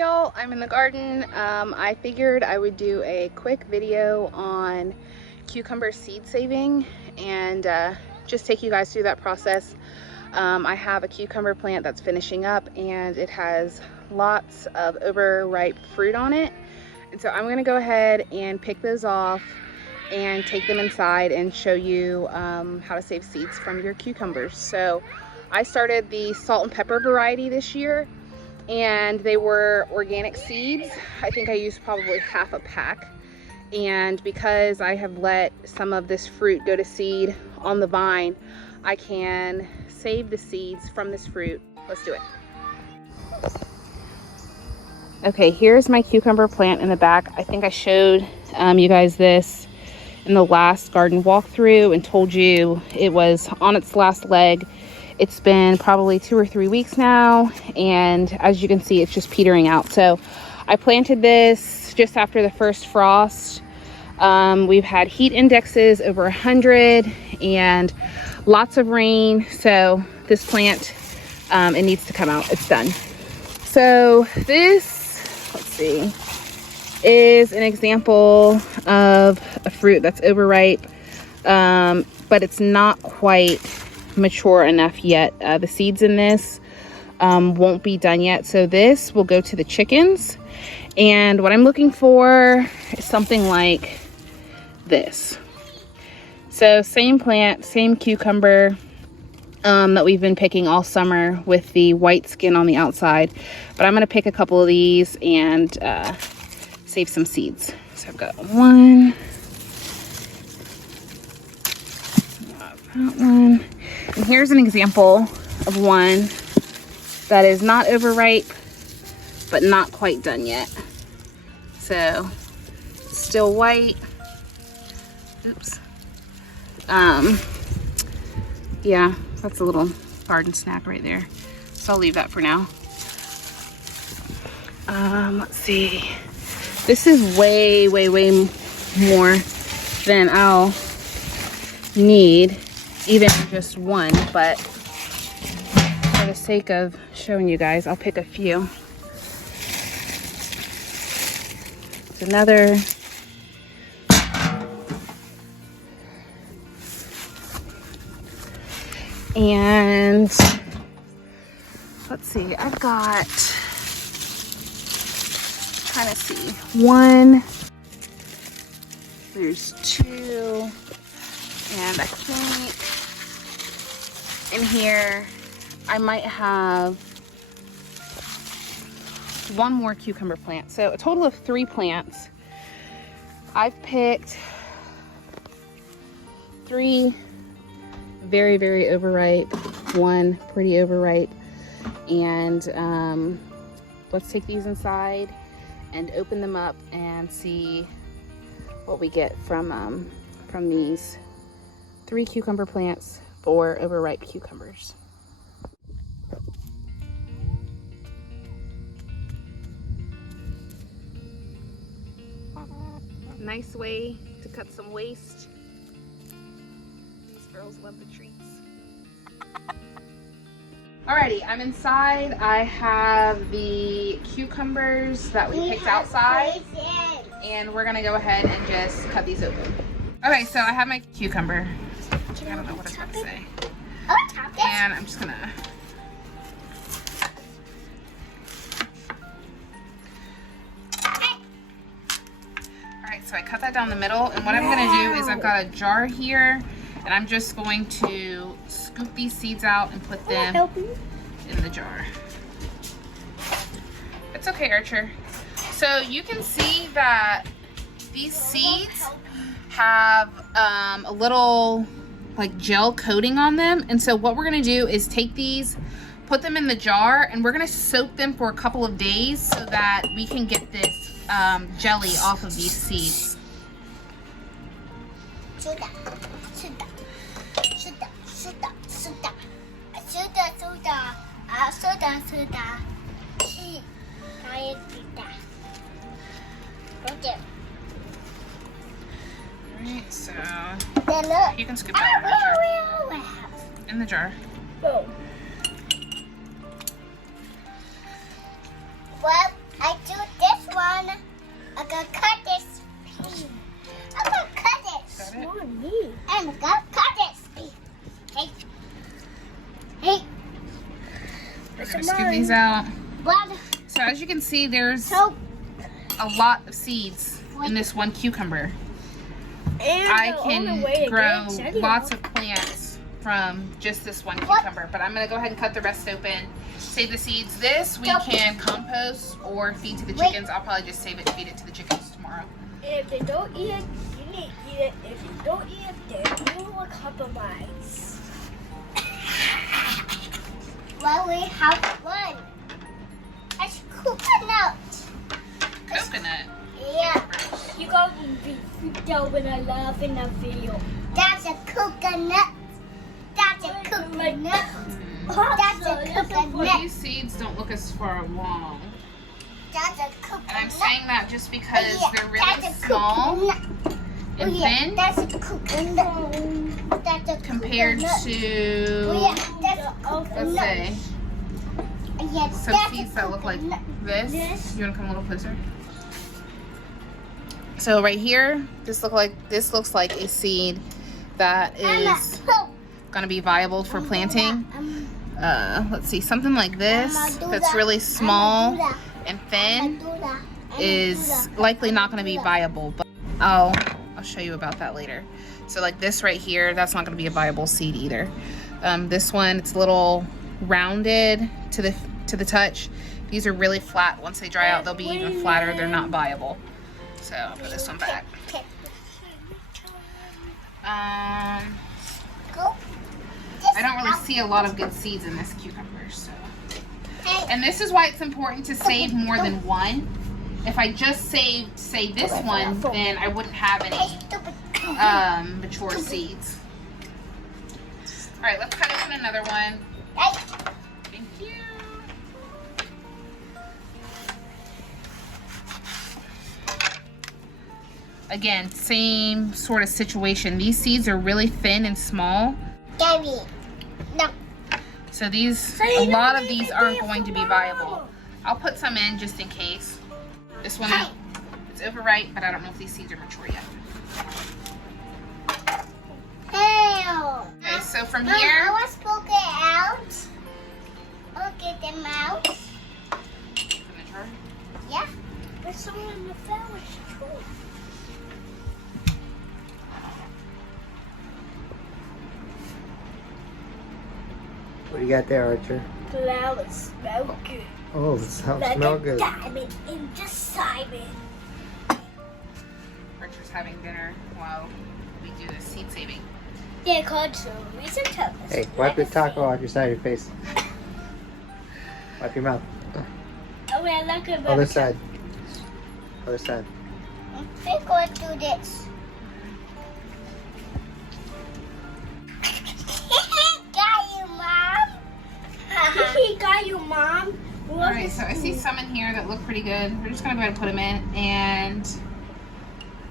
y'all, I'm in the garden. I figured I would do a quick video on cucumber seed saving and just take you guys through that process. I have a cucumber plant that's finishing up and it has lots of overripe fruit on it. And so I'm gonna go ahead and pick those off and take them inside and show you how to save seeds from your cucumbers. So I started the salt and pepper variety this year, and they were organic seeds. I think I used probably half a pack. And because I have let some of this fruit go to seed on the vine, I can save the seeds from this fruit. Let's do it. Okay, here's my cucumber plant in the back. I think I showed you guys this in the last garden walkthrough and told you it was on its last leg. It's been probably 2 or 3 weeks now, and as you can see, it's just petering out. So I planted this just after the first frost. We've had heat indexes over 100 and lots of rain. So this plant, it needs to come out. It's done. So this, let's see, is an example of a fruit that's overripe, but it's not quite mature enough yet. The seeds in this won't be done yet, so this will go to the chickens. And what I'm looking for is something like this. So same plant, same cucumber that we've been picking all summer with the white skin on the outside, but I'm going to pick a couple of these and save some seeds. So I've got one, that one. And here's an example of one that is not overripe, but not quite done yet. So, still white. Oops. Yeah, that's a little garden snack right there. So I'll leave that for now. Let's see. This is way more than I'll need, even just one, but for the sake of showing you guys, I'll pick a few. It's another. And let's see, I've got, kind of see, one, there's two, and I think in here I might have one more cucumber plant. So a total of 3 plants. I've picked 3 very overripe, 1 pretty overripe, and let's take these inside and open them up and see what we get from these 3 cucumber plants, 4 overripe cucumbers. Nice way to cut some waste. These girls love the treats. Alrighty, I'm inside. I have the cucumbers that we picked outside, and we're gonna go ahead and just cut these open. Okay, so I have my cucumber. I don't know what I was about to say. And I'm just gonna so I cut that down the middle, and what I'm going to do is I've got a jar here, and I'm just going to scoop these seeds out and put them in the jar. It's okay, Archer. So you can see that these seeds have a little like gel coating on them, and so what we're going to do is take these, put them in the jar, and we're going to soak them for a couple of days so that we can get this jelly off of these seeds. Alright, so you can scoop that in the jar. Well, I gonna cut this piece. I'm gonna cut it. Got it? I'm gonna cut this piece. Hey. Hey. We're gonna scoop these out. What? So as you can see, there's So, a lot of seeds in this one cucumber. I can grow lots of plants from just this one cucumber, but I'm gonna go ahead and cut the rest open. Save the seeds. This we can compost or feed to the chickens. I'll probably just save it and feed it to the chickens tomorrow. If they don't eat it, you need to eat it. If you don't eat it, then you will compromise. well, we have one. It's coconut. Coconut. Yeah, You guys will be freaked out when I laugh in that video. that's a coconut. That's a coconut. That's a Well, coconut. these seeds don't look as far along. That's a coconut. And I'm saying that just because Yeah, they're really that's a small coconut. and thin That's a coconut. That's a compared coconut. to, Yeah, that's a coconut. let's say, Yeah, some that's seeds a that look like coconut. this. This. You want to come a little closer? So right here, this looks like a seed that is going to be viable for planting. Let's see, something like this that's really small and thin is likely not going to be viable, but I'll show you about that later. So like this right here, that's not going to be a viable seed either. This one, it's a little rounded to the touch. These are really flat. Once they dry out, they'll be even flatter. They're not viable. So I'll put this one back. I don't really see a lot of good seeds in this cucumber, so. And this is why it's important to save more than one. If I just saved, say, this one, then I wouldn't have any mature seeds. All right, let's cut open another one. Thank you. Again, same sort of situation. These seeds are really thin and small. Gabby, no. So a lot of these aren't going to be viable. I'll put some in just in case. This one, it's overripe, but I don't know if these seeds are mature yet. Hell. Okay, so from Mom, I here, want to poke it out. I'll get them out. Yeah. There's someone in the family. What do you got there, Archer? Flowers smell good. Oh, it sounds Like smell a good. diamond in the Simon. Richard's having dinner while we do the seed saving. They're called Cherries and Tuppers. Hey, wipe your taco off your side of your face. Wipe your mouth. Oh, I like it. Other side. Other side. We're going to do this. Got you, Mom. He got you, Mom. All right, so I see some in here that look pretty good. We're just gonna go ahead and put them in, and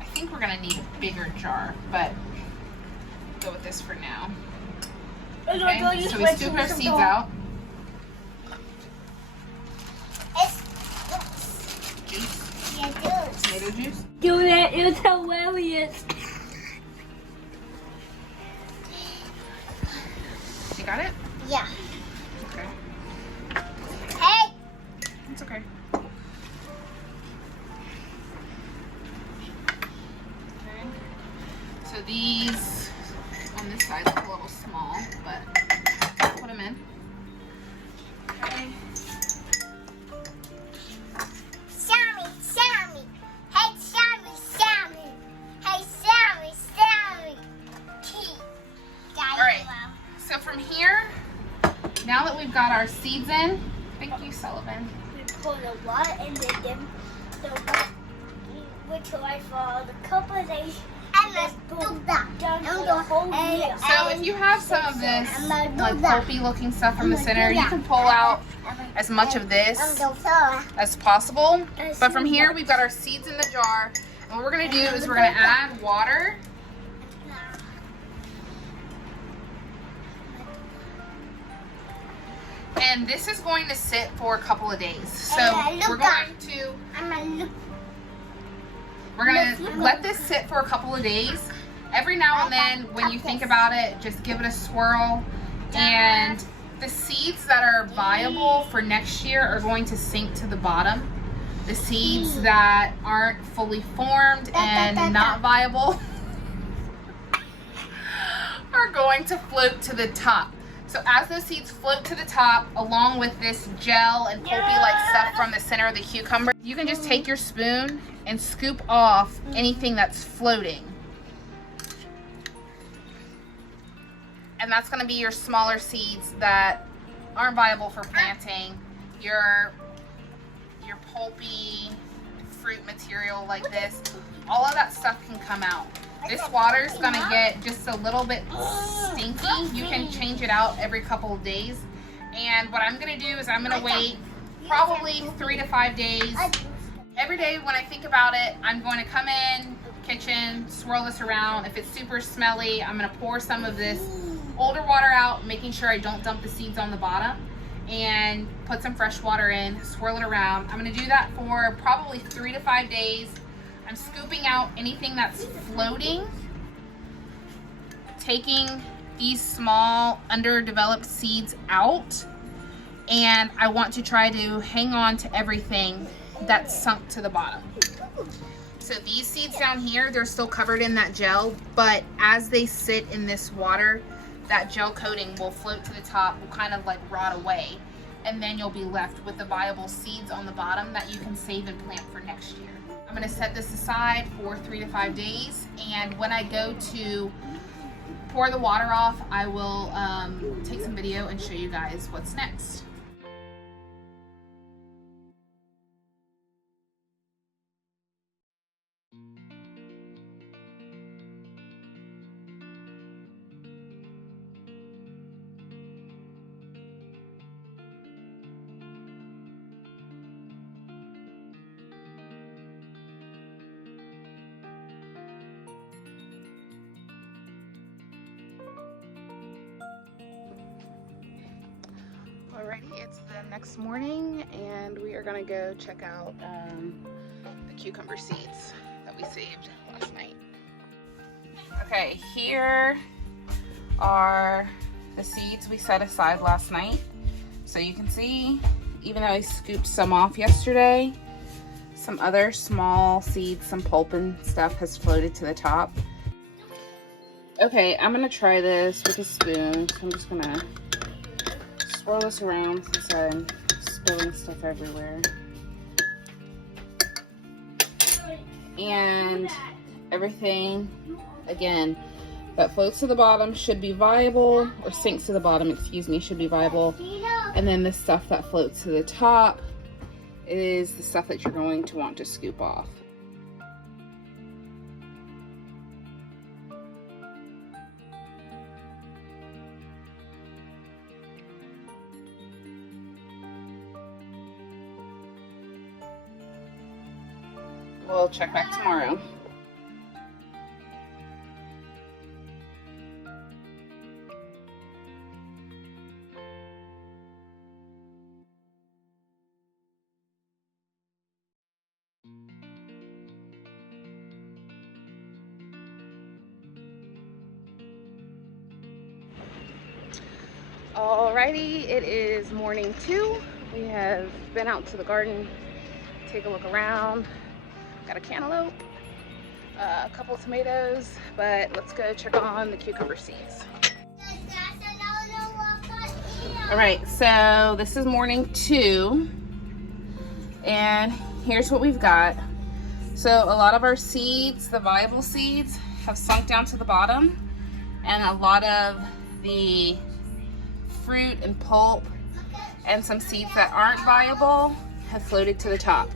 I think we're gonna need a bigger jar, but go with this for now. Okay, so we scoop our seeds out. Juice, Yeah, do. tomato juice. Do that. It was hilarious. You got it? Yeah. Okay, Hey. it's okay. Okay, so these on this side look a little small, but put them in. Okay. Sammy, Sammy. Hey, Sammy, Sammy. Hey, Sammy, Sammy. Got you, right. Mom. So from here, now that we've got our seeds in, thank you, Sullivan. We put a lot in the which I for the couple of days. And let's do that. Done for I'm the whole gonna- year. So if you have some of this I'm gonna do like that. pulpy looking stuff from the I'm gonna center, do you that. can pull out as much of this I'm gonna throw it. as possible. But from here, we've got our seeds in the jar. And what we're gonna do is we're gonna add water. And this is going to sit for a couple of days. So And look we're going to I'm gonna look. We're gonna let this sit for a couple of days. Every now and then, when you think about it, just give it a swirl. And the seeds that are viable for next year are going to sink to the bottom. The seeds that aren't fully formed and not viable are going to float to the top. So as those seeds float to the top, along with this gel and pulpy-like stuff from the center of the cucumber, you can just take your spoon and scoop off anything that's floating. And that's gonna be your smaller seeds that aren't viable for planting, your pulpy fruit material like this. All of that stuff can come out. This water is gonna get just a little bit stinky. You can change it out every couple of days. And what I'm gonna do is I'm gonna wait probably 3 to 5 days. Every day when I think about it, I'm going to come in, kitchen, swirl this around. If it's super smelly, I'm gonna pour some of this older water out, making sure I don't dump the seeds on the bottom, and put some fresh water in, swirl it around. I'm gonna do that for probably 3 to 5 days. I'm scooping out anything that's floating, taking these small underdeveloped seeds out, and I want to try to hang on to everything that's sunk to the bottom. So these seeds down here, they're still covered in that gel, but as they sit in this water, that gel coating will float to the top, will kind of like rot away, and then you'll be left with the viable seeds on the bottom that you can save and plant for next year. I'm gonna set this aside for 3 to 5 days, and when I go to pour the water off, I will take some video and show you guys what's next. Alrighty, it's the next morning and we are gonna go check out the cucumber seeds that we saved last night. Okay, here are the seeds we set aside last night. So you can see, even though I scooped some off yesterday, some other small seeds, some pulp and stuff has floated to the top. Okay, I'm gonna try this with a spoon. So I'm just gonna swirl this around since I'm spilling stuff everywhere. And everything, again, that floats to the bottom should be viable, or sinks to the bottom, excuse me, should be viable. And then the stuff that floats to the top is the stuff that you're going to want to scoop off. We'll check back tomorrow. Alrighty, it is morning 2. We have been out to the garden, take a look around. Got a cantaloupe, a couple of tomatoes, but let's go check on the cucumber seeds. All right, so this is morning 2, and here's what we've got. So a lot of our seeds, the viable seeds, have sunk down to the bottom, and a lot of the fruit and pulp and some seeds that aren't viable have floated to the top.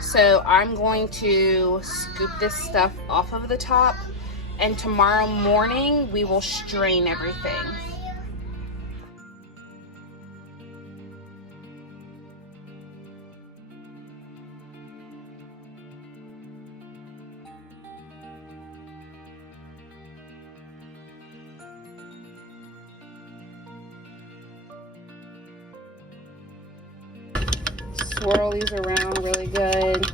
So I'm going to scoop this stuff off of the top, and tomorrow morning we will strain everything. Swirl these around really good.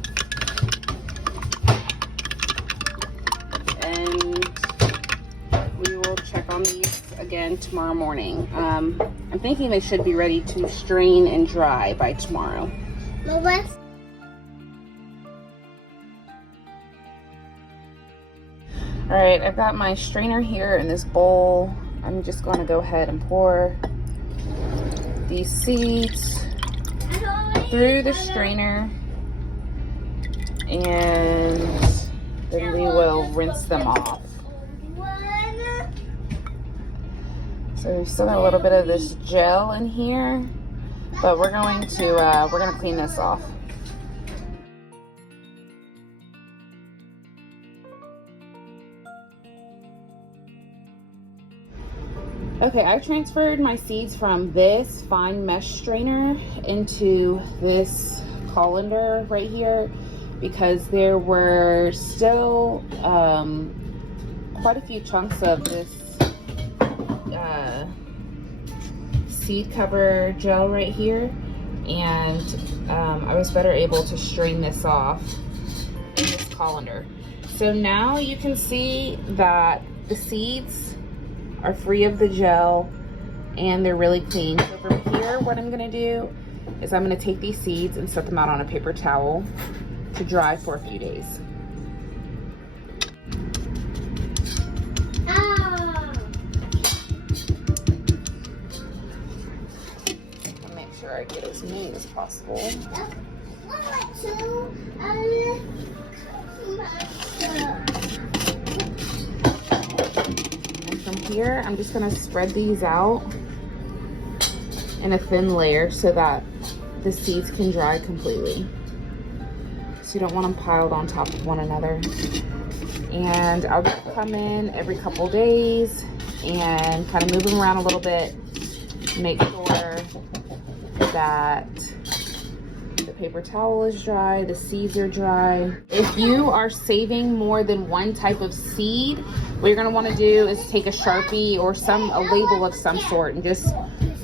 tomorrow morning. I'm thinking they should be ready to strain and dry by tomorrow. All right, I've got my strainer here in this bowl. I'm just going to go ahead and pour these seeds through the strainer, and then we will rinse them off. So we've still got a little bit of this gel in here, but we're going to clean this off. Okay, I transferred my seeds from this fine mesh strainer into this colander right here because there were still quite a few chunks of this seed cover gel right here, and I was better able to strain this off in this colander. So now you can see that the seeds are free of the gel and they're really clean. So from here, what I'm gonna do is I'm gonna take these seeds and set them out on a paper towel to dry for a few days. I'll make sure I get as many as possible. From here, I'm just gonna spread these out in a thin layer so that the seeds can dry completely. So you don't want them piled on top of one another. And I'll just come in every couple days and kind of move them around a little bit, make sure that the paper towel is dry, the seeds are dry. If you are saving more than one type of seed, what you're gonna wanna do is take a Sharpie or a label of some sort and just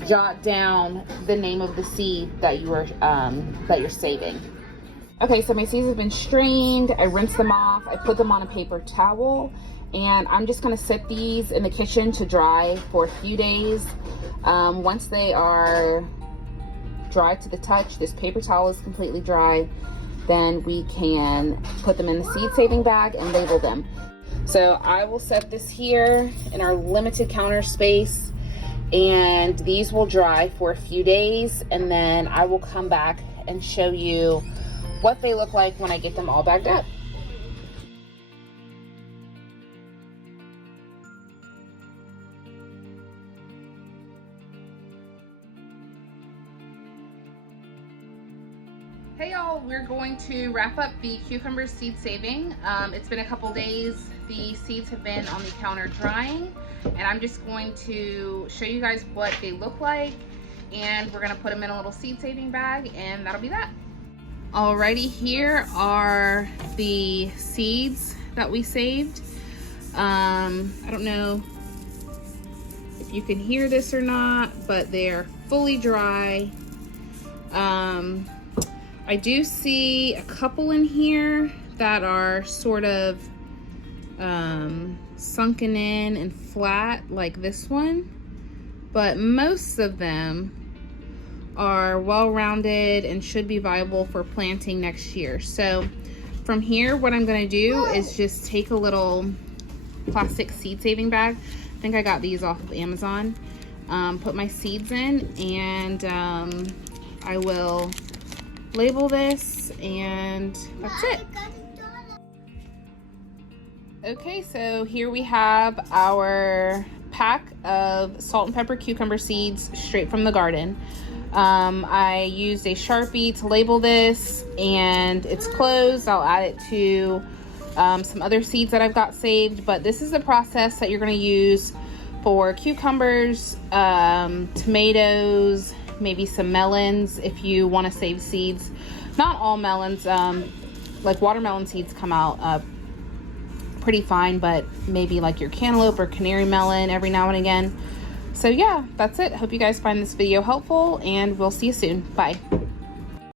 jot down the name of the seed that you're saving. Okay, so my seeds have been strained, I rinsed them off, I put them on a paper towel, and I'm just gonna set these in the kitchen to dry for a few days. Once they are dry to the touch, this paper towel is completely dry, then we can put them in the seed saving bag and label them. So I will set this here in our limited counter space, and these will dry for a few days, and then I will come back and show you what they look like when I get them all bagged up. Hey y'all, we're going to wrap up the cucumber seed saving. It's been a couple days. The seeds have been on the counter drying, and I'm just going to show you guys what they look like, and we're gonna put them in a little seed saving bag, and that'll be that. Alrighty, here are the seeds that we saved. I don't know if you can hear this or not, but they're fully dry. I do see a couple in here that are sort of sunken in and flat like this one, but most of them are well-rounded and should be viable for planting next year. So from here, what I'm gonna do is just take a little plastic seed saving bag. I think I got these off of Amazon. Put my seeds in, and I will label this, and that's it. Okay, so here we have our pack of salt and pepper cucumber seeds straight from the garden. I used a Sharpie to label this, and it's closed. I'll add it to some other seeds that I've got saved, but this is the process that you're going to use for cucumbers, tomatoes, maybe some melons if you want to save seeds. Not all melons, like watermelon seeds come out pretty fine, but maybe like your cantaloupe or canary melon every now and again. So yeah, that's it. Hope you guys find this video helpful, and we'll see you soon. Bye.